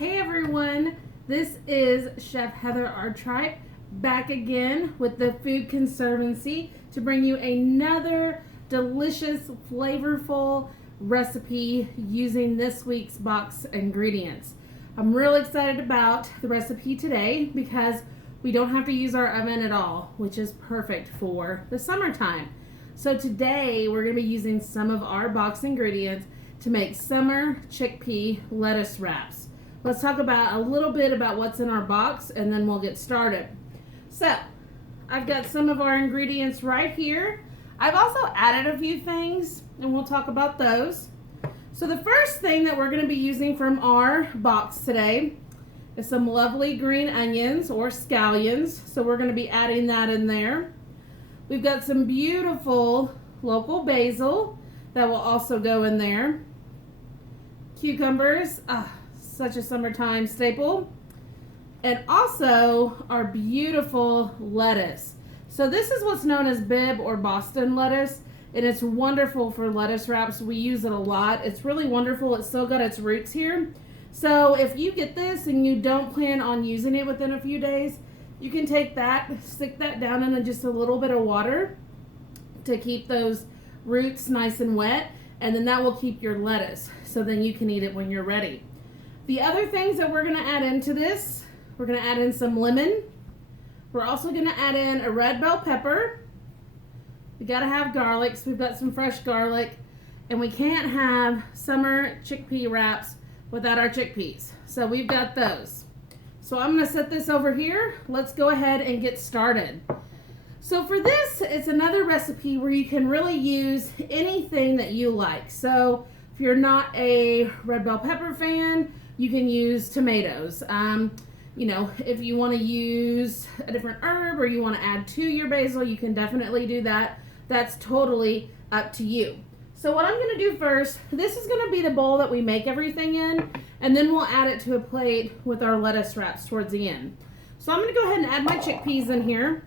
Hey everyone, this is Chef Heather Artripe back again with the Food Conservancy to bring you another delicious, flavorful recipe using this week's box ingredients. I'm real excited about the recipe today because we don't have to use our oven at all, which is perfect for the summertime. So today we're going to be using some of our box ingredients to make summer chickpea lettuce wraps. Let's talk about a little bit about what's in our box and then we'll get started. So, I've got some of our ingredients right here. I've also added a few things and we'll talk about those. So the first thing that we're going to be using from our box today is some lovely green onions or scallions. So we're going to be adding that in there. We've got some beautiful local basil that will also go in there. Cucumbers, such a summertime staple. And also our beautiful lettuce. So this is what's known as Bibb or Boston lettuce, and it's wonderful for lettuce wraps. We use it a lot. It's really wonderful. It's still got its roots here. So if you get this and you don't plan on using it within a few days, you can take that, stick that down in just a little bit of water to keep those roots nice and wet, and then that will keep your lettuce. So then you can eat it when you're ready. The other things that we're going to add into this, we're going to add in some lemon. We're also going to add in a red bell pepper. We got to have garlic, so we've got some fresh garlic. And we can't have summer chickpea wraps without our chickpeas. So we've got those. So I'm going to set this over here. Let's go ahead and get started. So for this, it's another recipe where you can really use anything that you like. So if you're not a red bell pepper fan, you can use tomatoes. You know, if you want to use a different herb or you want to add to your basil, you can definitely do that. That's totally up to you. So what I'm going to do first, this is going to be the bowl that we make everything in, and then we'll add it to a plate with our lettuce wraps towards the end. So I'm going to go ahead and add my chickpeas in here,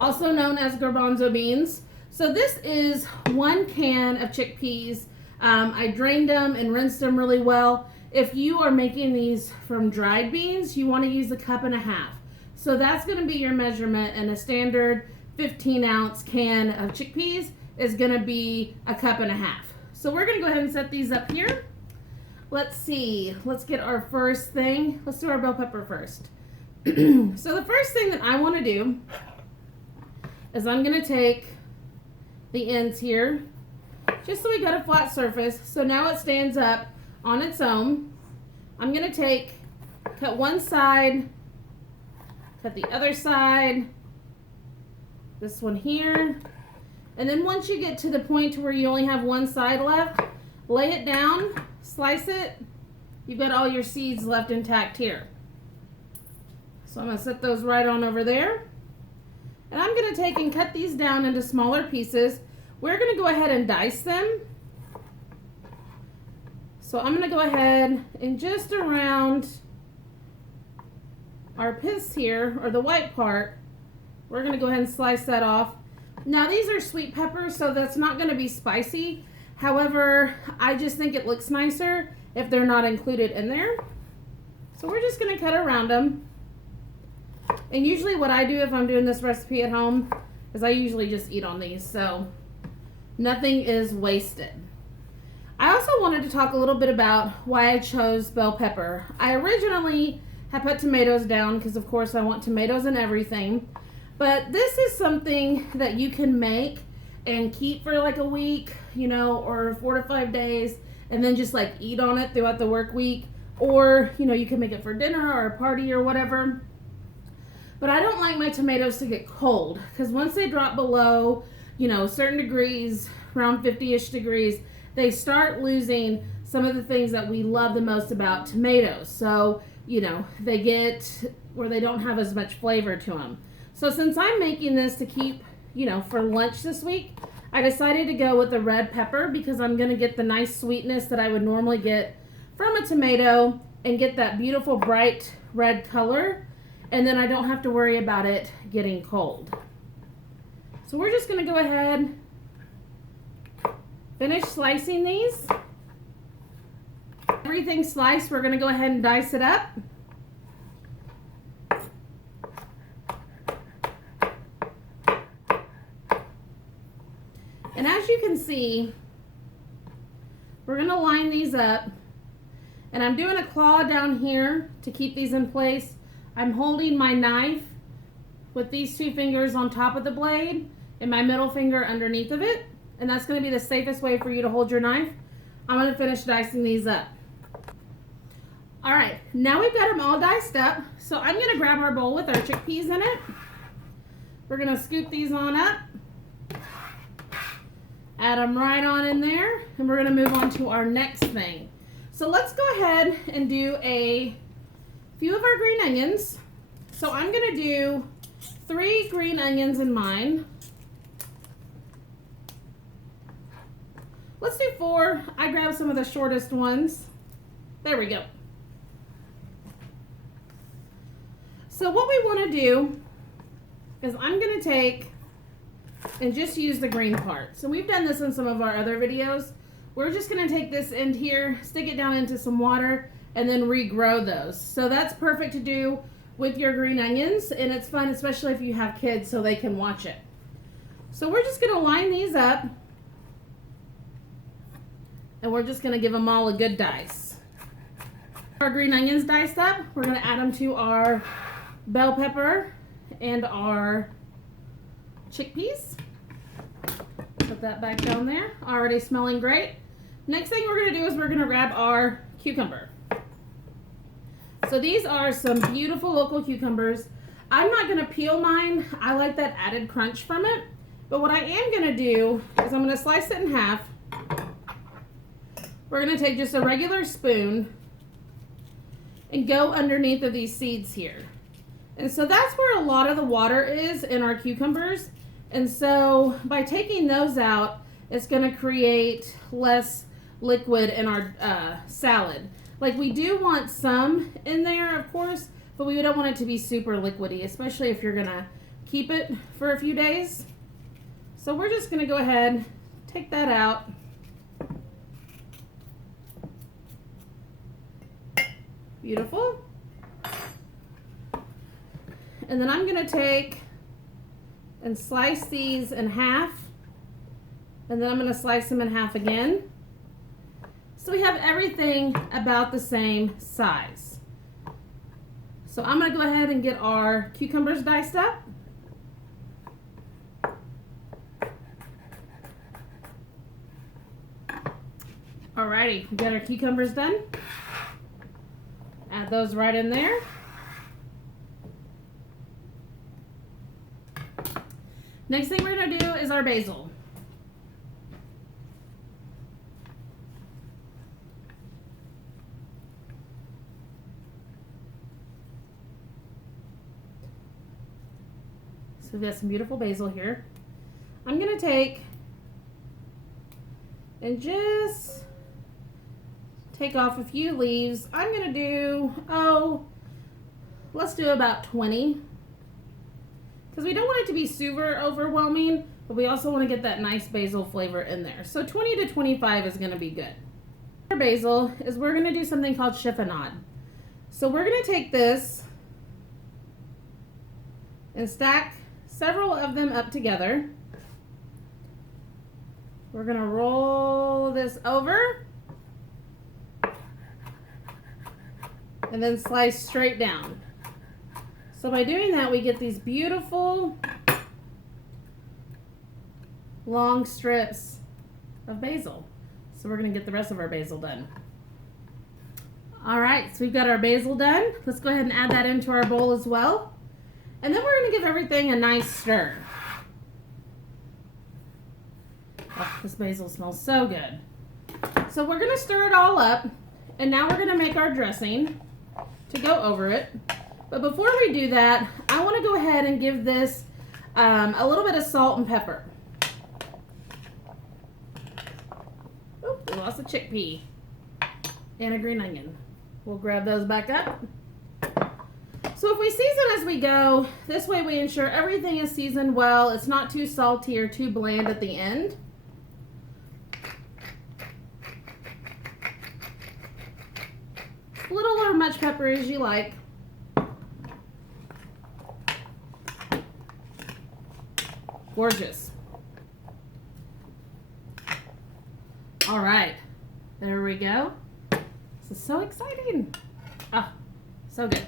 also known as garbanzo beans. So this is 1 can of chickpeas. I drained them and rinsed them really well. If you are making these from dried beans, you want to use 1.5 cups. So that's going to be your measurement, and a standard 15-ounce can of chickpeas is going to be 1.5 cups. So we're going to go ahead and set these up here. Let's see. Let's get our first thing. Let's do our bell pepper first. So the first thing that I want to do is I'm going to take the ends here, just so we got a flat surface. So now it stands up on its own. I'm going to cut one side, cut the other side, this one here, and then once you get to the point to where you only have one side left, lay it down, slice it. You've got all your seeds left intact here. So I'm going to set those right on over there. And I'm going to take and cut these down into smaller pieces. We're going to go ahead and dice them. So I'm going to go ahead and just around our pith here, or the white part, we're going to go ahead and slice that off. Now these are sweet peppers, so that's not going to be spicy. However, I just think it looks nicer if they're not included in there. So we're just going to cut around them. And usually what I do if I'm doing this recipe at home is I usually just eat on these, so nothing is wasted. I also wanted to talk a little bit about why I chose bell pepper. I originally had put tomatoes down because of course I want tomatoes in everything. But this is something that you can make and keep for like a week, you know, or 4 to 5 days, and then just like eat on it throughout the work week. Or, you know, you can make it for dinner or a party or whatever. But I don't like my tomatoes to get cold because once they drop below, you know, certain degrees, around 50-ish degrees, they start losing some of the things that we love the most about tomatoes. So, you know, they get where they don't have as much flavor to them. So since I'm making this to keep, you know, for lunch this week, I decided to go with the red pepper because I'm going to get the nice sweetness that I would normally get from a tomato and get that beautiful bright red color. And then I don't have to worry about it getting cold. So we're just going to go ahead, finish slicing these. everything sliced, we're gonna go ahead and dice it up. And as you can see, we're gonna line these up. And I'm doing a claw down here to keep these in place. I'm holding my knife with these two fingers on top of the blade and my middle finger underneath of it. And that's gonna be the safest way for you to hold your knife. I'm gonna finish dicing these up. All right, now we've got them all diced up. So I'm gonna grab our bowl with our chickpeas in it. We're gonna scoop these on up. Add them right on in there. And we're gonna move on to our next thing. So let's go ahead and do a few of our green onions. So I'm gonna do 3 green onions in mine. Let's do 4. I grabbed some of the shortest ones. There we go. So what we want to do is I'm going to take and just use the green part. So we've done this in some of our other videos. We're just going to take this end here, stick it down into some water, and then regrow those. So that's perfect to do with your green onions, and it's fun, especially if you have kids, so they can watch it. So we're just going to line these up, and we're just going to give them all a good dice. Our green onions diced up, we're going to add them to our bell pepper and our chickpeas. Put that back down there. Already smelling great. Next thing we're going to do is we're going to grab our cucumber. So these are some beautiful local cucumbers. I'm not going to peel mine. I like that added crunch from it. But what I am going to do is I'm going to slice it in half. We're going to take just a regular spoon and go underneath of these seeds here. And so that's where a lot of the water is in our cucumbers. And so by taking those out, it's going to create less liquid in our salad. Like, we do want some in there, of course, but we don't want it to be super liquidy, especially if you're going to keep it for a few days. So we're just going to go ahead, take that out. Beautiful. And then I'm going to take and slice these in half. And then I'm going to slice them in half again. So we have everything about the same size. So I'm going to go ahead and get our cucumbers diced up. Alrighty, we got our cucumbers done. Add those right in there. Next thing we're going to do is our basil. So we've got some beautiful basil here. I'm going to take and just take off a few leaves. I'm going to do, let's do about 20. Because we don't want it to be super overwhelming, but we also want to get that nice basil flavor in there. So 20 to 25 is going to be good. Our basil is we're going to do something called chiffonade. So we're going to take this and stack several of them up together. We're going to roll this over and then slice straight down. So by doing that, we get these beautiful long strips of basil. So we're going to get the rest of our basil done. All right, so we've got our basil done. Let's go ahead and add that into our bowl as well. And then we're going to give everything a nice stir. Oh, this basil smells so good. So we're going to stir it all up. And now we're going to make our dressing to go over it. But before we do that, I want to go ahead and give this a little bit of salt and pepper. Oh, we lost a chickpea and a green onion. We'll grab those back up. So if we season as we go, this way we ensure everything is seasoned well. It's not too salty or too bland at the end. little or much pepper as you like. Gorgeous. All right, there we go. This is so exciting. Ah, so good.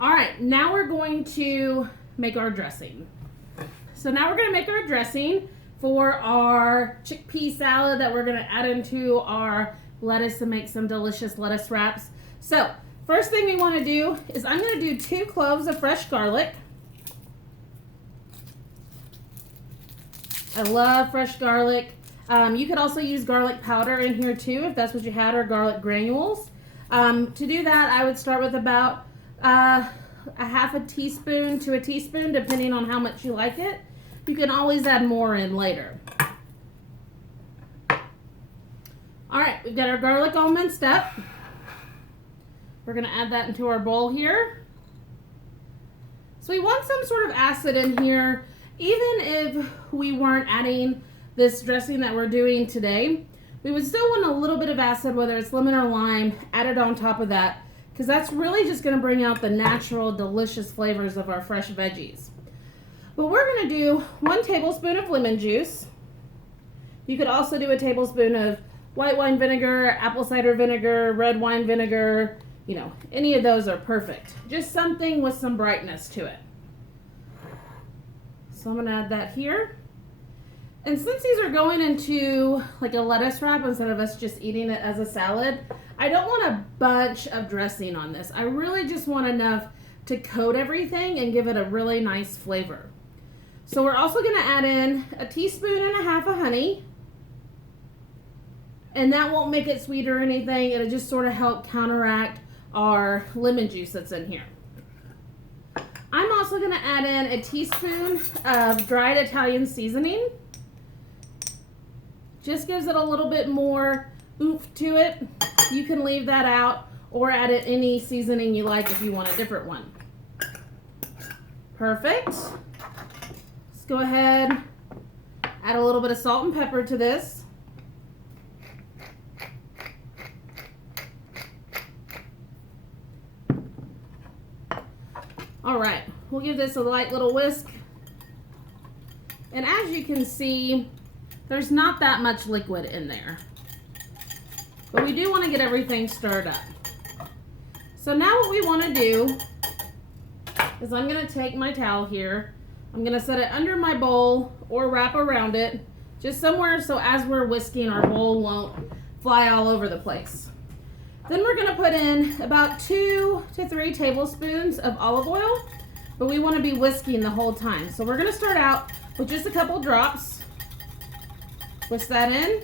All right, now we're going to make our dressing. So now we're gonna make our dressing for our chickpea salad that we're gonna add into our lettuce to make some delicious lettuce wraps. So first thing we wanna do is I'm gonna do 2 cloves of fresh garlic. I love fresh garlic. You could also use garlic powder in here too, if that's what you had, or garlic granules. To do that, I would start with about a half a teaspoon to a teaspoon, depending on how much you like it. You can always add more in later. All right, we've got our garlic all minced up. We're gonna add that into our bowl here. So we want some sort of acid in here, even if we weren't adding this dressing that we're doing today. We would still want a little bit of acid, whether it's lemon or lime, added on top of that, because that's really just gonna bring out the natural, delicious flavors of our fresh veggies. But we're gonna do 1 tablespoon of lemon juice. You could also do a tablespoon of white wine vinegar, apple cider vinegar, red wine vinegar, you know, any of those are perfect. Just something with some brightness to it. So I'm gonna add that here. And since these are going into like a lettuce wrap instead of us just eating it as a salad, I don't want a bunch of dressing on this. I really just want enough to coat everything and give it a really nice flavor. So we're also gonna add in a teaspoon and a half of honey. And that won't make it sweet or anything. It'll just sort of help counteract our lemon juice that's in here. I'm also gonna add in a teaspoon of dried Italian seasoning. Just gives it a little bit more oomph to it. You can leave that out or add it any seasoning you like if you want a different one. Perfect. Let's go ahead, add a little bit of salt and pepper to this. All right, we'll give this a light little whisk. And as you can see, there's not that much liquid in there. But we do want to get everything stirred up. So now what we want to do is I'm going to take my towel here. I'm going to set it under my bowl or wrap around it, just somewhere so as we're whisking our bowl won't fly all over the place. Then we're going to put in about 2 to 3 tablespoons of olive oil, but we want to be whisking the whole time. So we're going to start out with just a couple drops. Whisk that in.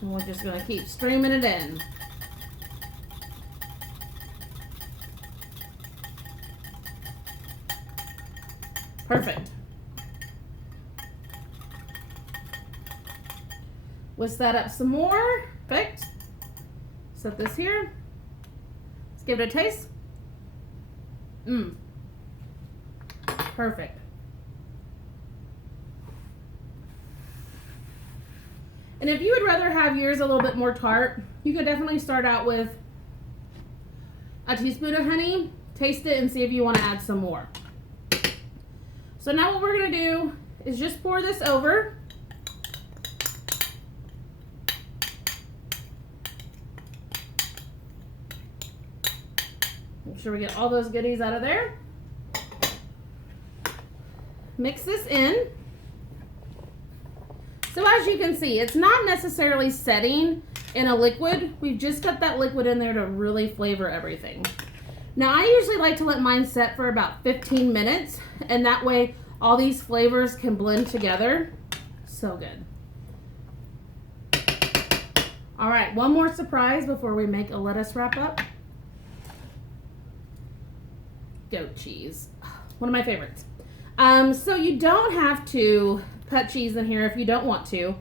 And we're just going to keep streaming it in. Perfect. Whisk that up some more. Perfect. Set this here. Let's give it a taste. Perfect. And if you would rather have yours a little bit more tart, you could definitely start out with a teaspoon of honey, taste it, and see if you want to add some more. So now what we're going to do is just pour this over. Make sure we get all those goodies out of there. Mix this in. So as you can see, it's not necessarily setting in a liquid. We've just got that liquid in there to really flavor everything. Now I usually like to let mine set for about 15 minutes, and that way all these flavors can blend together. So good. All right, one more surprise before we make a lettuce wrap up. Goat cheese, one of my favorites. So you don't have to put cheese in here if you don't want to.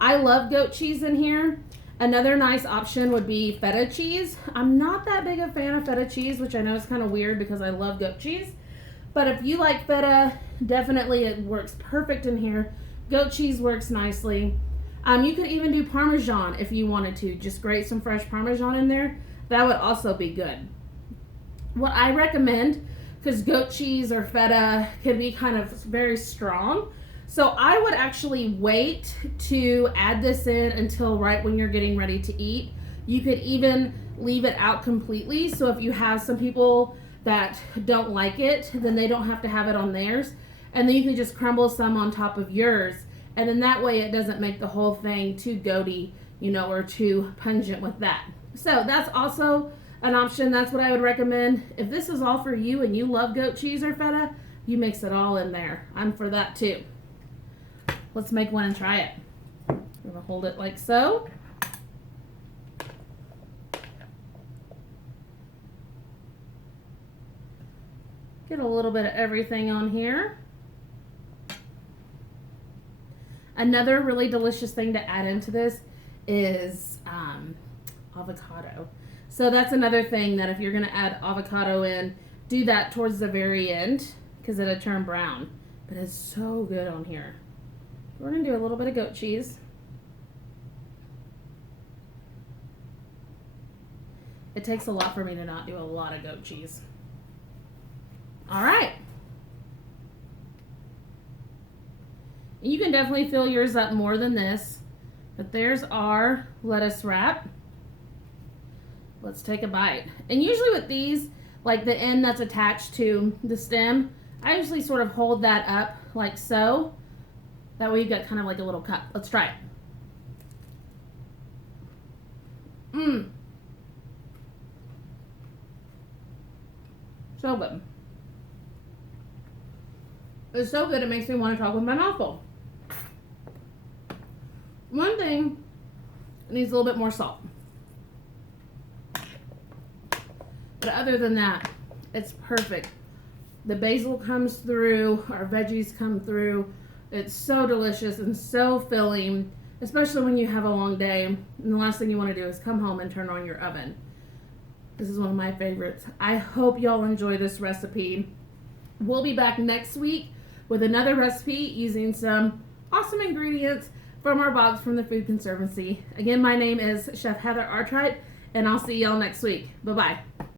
I love goat cheese in here. Another nice option would be feta cheese. I'm not that big a fan of feta cheese, which I know is kind of weird because I love goat cheese. But if you like feta, definitely it works perfect in here. Goat cheese works nicely. You could even do Parmesan if you wanted to. Just grate some fresh Parmesan in there. That would also be good. What I recommend, because goat cheese or feta can be kind of very strong, so I would actually wait to add this in until right when you're getting ready to eat. You could even leave it out completely, so if you have some people that don't like it, then they don't have to have it on theirs, and then you can just crumble some on top of yours, and then that way it doesn't make the whole thing too goaty, or too pungent with that. So that's also an option. That's what I would recommend. If this is all for you and you love goat cheese or feta, you mix it all in there. I'm for that too. Let's make one and try it. I'm gonna hold it like so. Get a little bit of everything on here. Another really delicious thing to add into this is avocado. So that's another thing that if you're going to add avocado in, do that towards the very end because it'll turn brown. But it's so good on here. We're going to do a little bit of goat cheese. It takes a lot for me to not do a lot of goat cheese. All right. You can definitely fill yours up more than this, but there's our lettuce wrap. Let's take a bite. And usually with these, like the end that's attached to the stem, I usually sort of hold that up like so. That way you got kind of like a little cup. Let's try it. So good. It's so good it makes me want to talk with my mouth full. One thing, it needs a little bit more salt. But other than that, it's perfect. The basil comes through, our veggies come through. It's so delicious and so filling, especially when you have a long day and the last thing you want to do is come home and turn on your oven. This is one of my favorites. I hope y'all enjoy this recipe. We'll be back next week with another recipe using some awesome ingredients from our box from the Food Conservancy. Again, my name is Chef Heather Artright, and I'll see y'all next week. Bye-bye.